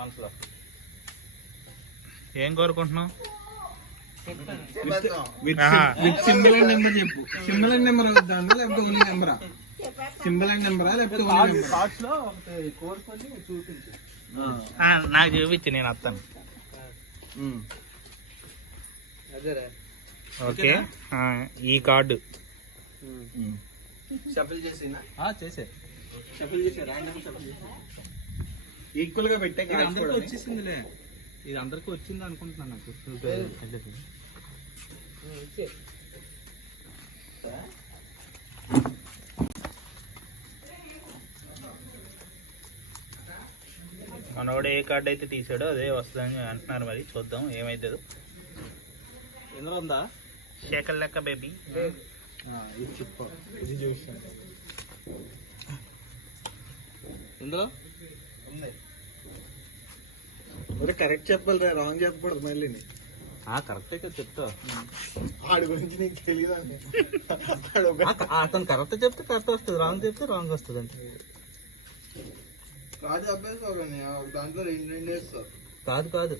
మనసులో ఏం కోరుకుంటున్నావు? Symbol and number చెప్పు. సింబల్ అండ్ నెంబర్ అవుతుందా లేకపోతే ఓన్లీ నెంబరా? సింబల్ అండ్ నెంబరా లేకపోతే థాట్స్ లో ఒకటి కోరుకొని చూపించు. నాకు చూపించి నేను వస్తాను. ఓకే, ఈ కార్డు షఫిల్ చేసినా చేసే షఫిల్ చేశారు. ఈక్వల్ గా పెట్టే అందరికి వచ్చేసిందిలే. ఇది అందరికి వచ్చింది అనుకుంటున్నాను. నాకు మనోడు ఏ కార్డు అయితే తీసాడో అదే వస్తుందని అంటున్నారు. మరి చూద్దాం ఏమైతుందో. ఎందులో ఉందా శేఖర్ లెక్క బేబీ. ఇది చెప్పు. ఇది చూసాను ఇందులో ఉంది. కరెక్ట్ చెప్పాలి, రాంగ్ చెప్పకూడదు మళ్ళీ. కరెక్టే కదా చెప్తా. ఆడి గురించి నీకు తెలియదు. అతను కరెక్ట్ చెప్తే కరెక్ట్ వస్తుంది, రాంగ్ చెప్తే రాంగ్ వస్తుంది. అంటే రాజు అభ్యాసం దాంట్లో రెండు వేస్తారు. కాదు కాదు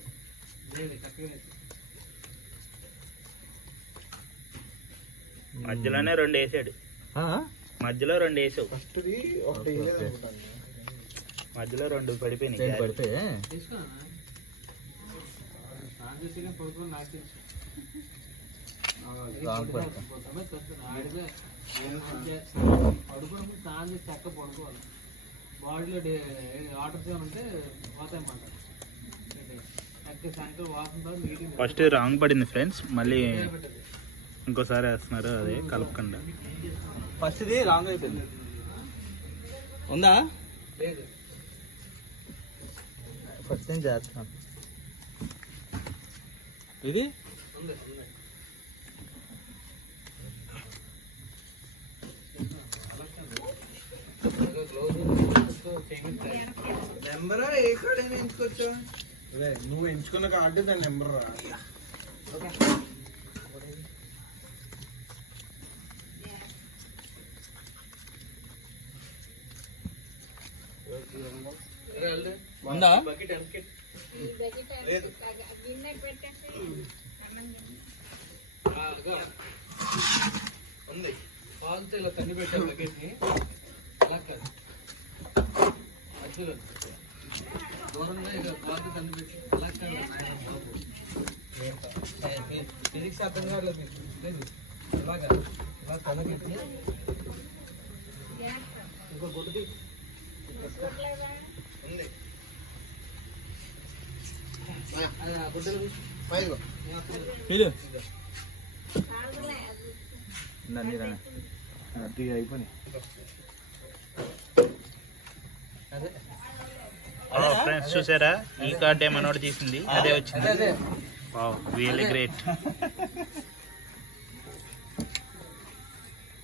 మధ్యలోనే రెండు వేసాడు. మధ్యలో రెండు వేసావు. ఫస్ట్ ఒకటి మధ్యలో రెండు పడిపోయినాయి. పడితే బాడీలో వాటర్ ఉంటే పోతాయన్నమాట. ఫస్ట్ రాంగ్ పడింది ఫ్రెండ్స్, మళ్ళీ ఇంకోసారి వేస్తున్నారు. అదే కలపకుండా. ఫస్ట్ ఇది రాంగ్ అయిపోయింది. ఉందా? లేదు. ఫస్ట్ నేను చేస్తాను. ఇది నెంబరా ఏ కార్డ్ అయినా ఎంచుకోవచ్చా? నువ్వు ఎంచుకున్న కార్డు దాని నెంబర్ రా. ఉందా? ఉంది. పాలతో ఇలా తన్ని పెట్టారు బకెట్ ని. అలా కాదు, మధ్యలో దూరంగా ఇక పాలతో తన్ని పెట్టి అలా కాదు. ఫిజిక్స్ అర్థం కావట్లేదు మీకు. ఇలాగా ఇలా తనకెట్టి ఇంకో గుడ్డది ఉంది. గుడ్డలు అయిపోయినాయి. ఫ్రెండ్స్ చూసారా, ఈ కార్డ్ ఏమన్నోడు తీసింది అదే వచ్చింది. Really great.